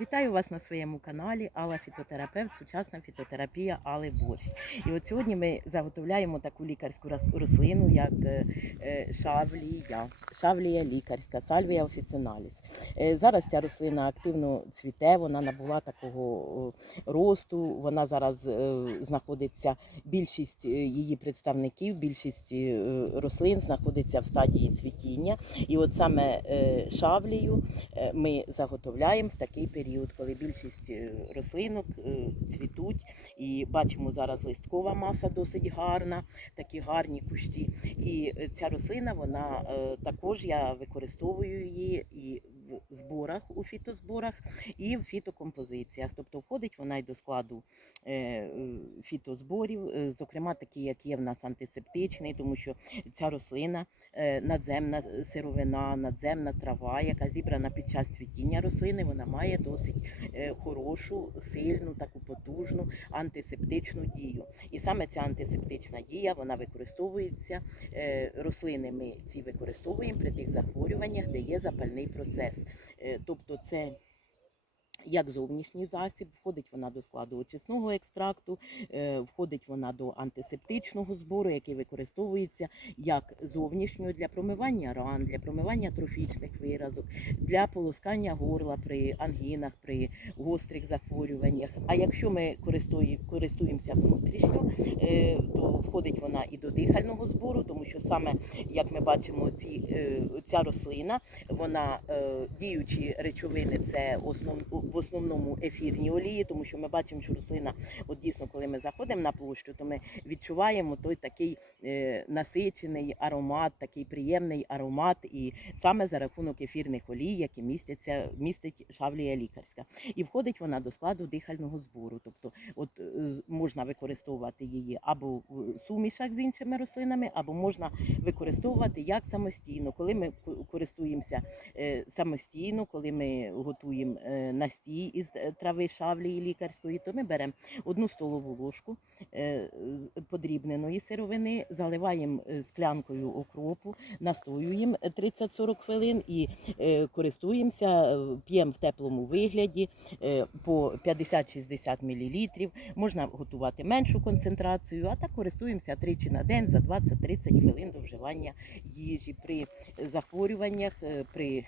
Вітаю вас на своєму каналі Алла Фітотерапевт, сучасна фітотерапія Али Борщ. І от сьогодні ми заготовляємо таку лікарську рослину, як е, е, шавлія, шавлія лікарська, сальвія офіциналіс. Е, Зараз ця рослина активно цвіте, вона набула такого росту. Вона зараз знаходиться, більшість її представників, більшість рослин знаходиться в стадії цвітіння. І от саме шавлію ми заготовляємо в такий період, коли більшість е, рослинок е, цвітуть. І бачимо зараз листкова маса досить гарна, такі гарні кущі. І е, ця рослина, вона також я використовую її і зборах, у фітозборах, і в фітокомпозиціях. Тобто входить вона й до складу е, е, фітозборів, е, зокрема такі, як є в нас антисептичний, тому що ця рослина надземна сировина, надземна трава, яка зібрана під час цвітіння рослини, вона має досить хорошу, сильну, таку потужну антисептичну дію. І саме ця антисептична дія вона використовується рослини. Ми ці використовуємо при тих захворюваннях, де є запальний процес. Е, Тобто це як зовнішній засіб, входить вона до складу очисного екстракту, е, входить вона до антисептичного збору, який використовується як зовнішньо для промивання ран, для промивання трофічних виразок, для полоскання горла при ангінах, при гострих захворюваннях. А якщо ми користуємося внутрішньо, е, то входить вона і до дихального збору, тому що саме як ми бачимо, ці, е, ця рослина, вона діючі речовини, це основ, в основному ефірні олії, тому що ми бачимо, що рослина, от дійсно, коли ми заходимо на площу, то ми відчуваємо той такий е, насичений аромат, такий приємний аромат, і саме за рахунок ефірних олій, які містяться, містить шавлія лікарська. І входить вона до складу дихального збору. Тобто, от е, можна використовувати її або в сумішах з іншими рослинами, або можна використовувати як самостійно, коли ми користуємося е, самостійно, коли ми готуємо е, настій із е, трави шавлії лікарської, то ми беремо одну столову ложку е, подрібненої сировини, заливаємо е, склянкою окропу, настоюємо е, 30-40 хвилин і користуємося, п'ємо в теплому вигляді по 50-60 мл. Можна готувати меншу концентрацію, а так користуємося тричі на день за 20-30 хвилин до вживання їжі при захворюваннях, при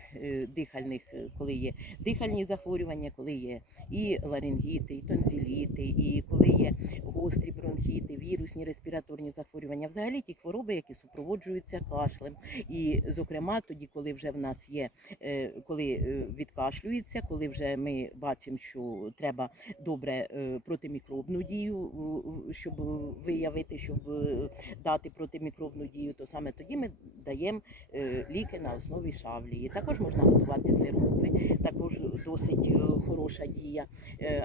дихальних, коли є дихальні захворювання, коли є і ларингіти, і тонзіліти, і коли є гострі бронхіти, вірусні респіраторні захворювання, взагалі ті хвороби, які супроводжуються кашлем. І, зокрема, тоді, коли вже в нас є, е, коли е, відкашлюється, коли вже ми бачимо, що треба добре е, протимікробну дію, щоб виявити, щоб дати протимікробну дію, то саме тоді ми даємо ліки на основі шавлії. Також можна готувати сиропи, також досить хороша дія.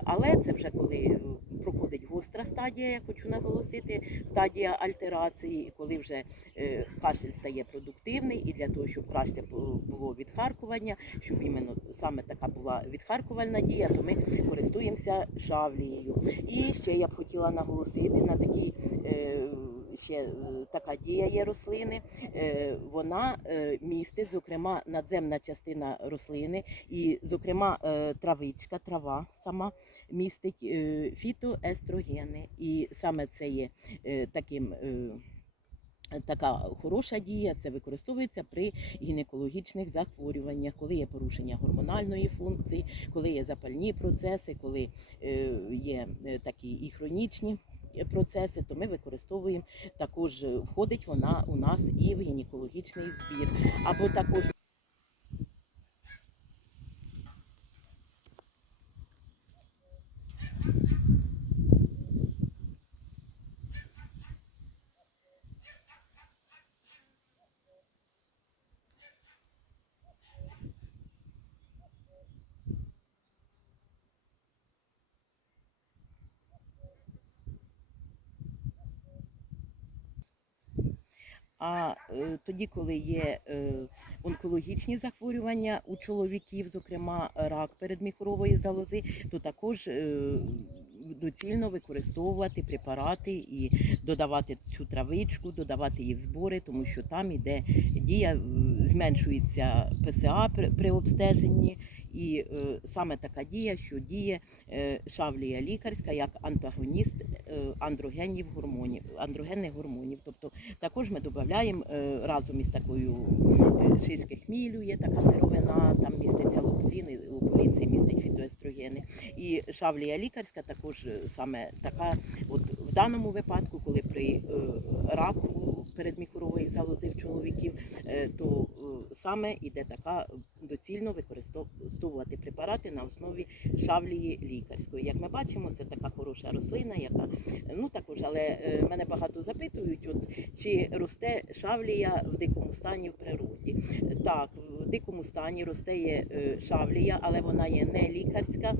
Але це вже коли проходить гостра стадія, я хочу наголосити, стадія альтерації, коли вже е, кашель стає продуктивний, і для того, щоб краще було відхаркування, щоб іменно саме така була відхаркувальна дія, то ми користуємося шавлією. І ще я б хотіла наголосити на такій. Ще е, така дія є рослини. Е, Вона е, містить, зокрема, надземна частина рослини, і, зокрема, травичка, трава сама містить фітоестрогени. І саме це є таким. Така хороша дія, це використовується при гінекологічних захворюваннях, коли є порушення гормональної функції, коли є запальні процеси, коли є такі і хронічні процеси, то ми використовуємо. Також е, входить вона у нас і в гінекологічний збір, або також А е, тоді, коли є е, онкологічні захворювання у чоловіків, зокрема рак передміхорової залози, то також е, доцільно використовувати препарати і додавати цю травичку, додавати її в збори, тому що там іде дія, е, зменшується ПСА при обстеженні І е, саме така дія, що діє е, шавлія лікарська як антагоніст е, андрогенів гормонів, андрогенних гормонів. Тобто також ми додаємо разом із такою шийське хмілю, є така сировина, там міститься лупулін, і лупулін це містить фітоестрогени. І шавлія лікарська також е, саме така, от в даному випадку, коли при е, раку передміхорової залози в чоловіків, е, то саме іде така доцільно використовувати препарати на основі шавлії лікарської. Як ми бачимо, це така хороша рослина, яка ну також, але мене багато запитують, от чи росте шавлія в дикому стані в природі. Так, в дикому стані росте є шавлія, але вона є не лікарська.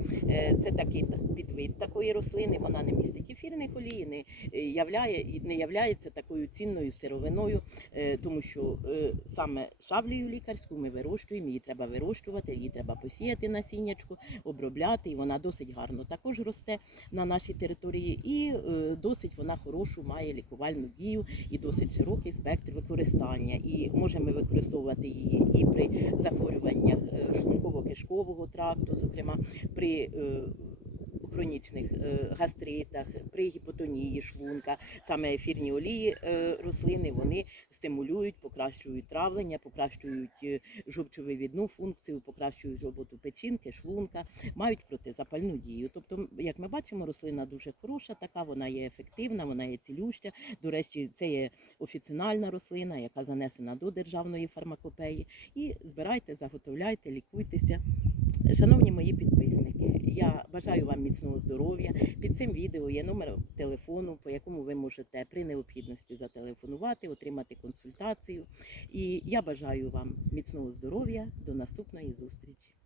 Це такий підвид такої рослини. Вона не містить ефірних олій, не являє не являється такою цінною сировиною, е, тому що е, саме шавлію лікарську ми вирощуємо, її треба вирощувати, її треба посіяти насіннячку, обробляти, і вона досить гарно також росте на нашій території, і е, досить вона хорошу має лікувальну дію і досить широкий спектр використання. І можемо використовувати її і при захворюваннях шлунково-кишкового тракту, зокрема при хронічних е, гастритах, при гіпотонії шлунка, саме ефірні олії е, рослини вони стимулюють, покращують травлення, покращують е, жовчовивідну функцію, покращують роботу печінки, шлунка, мають протизапальну дію. Тобто, як ми бачимо, рослина дуже хороша, така вона є ефективна, вона є цілюща. До речі, це є офіцинальна рослина, яка занесена до державної фармакопеї. І збирайте, заготовляйте, лікуйтеся. Шановні мої підписники, я бажаю вам міцного здоров'я. Під цим відео є номер телефону, по якому ви можете при необхідності зателефонувати, отримати консультацію. І я бажаю вам міцного здоров'я. До наступної зустрічі.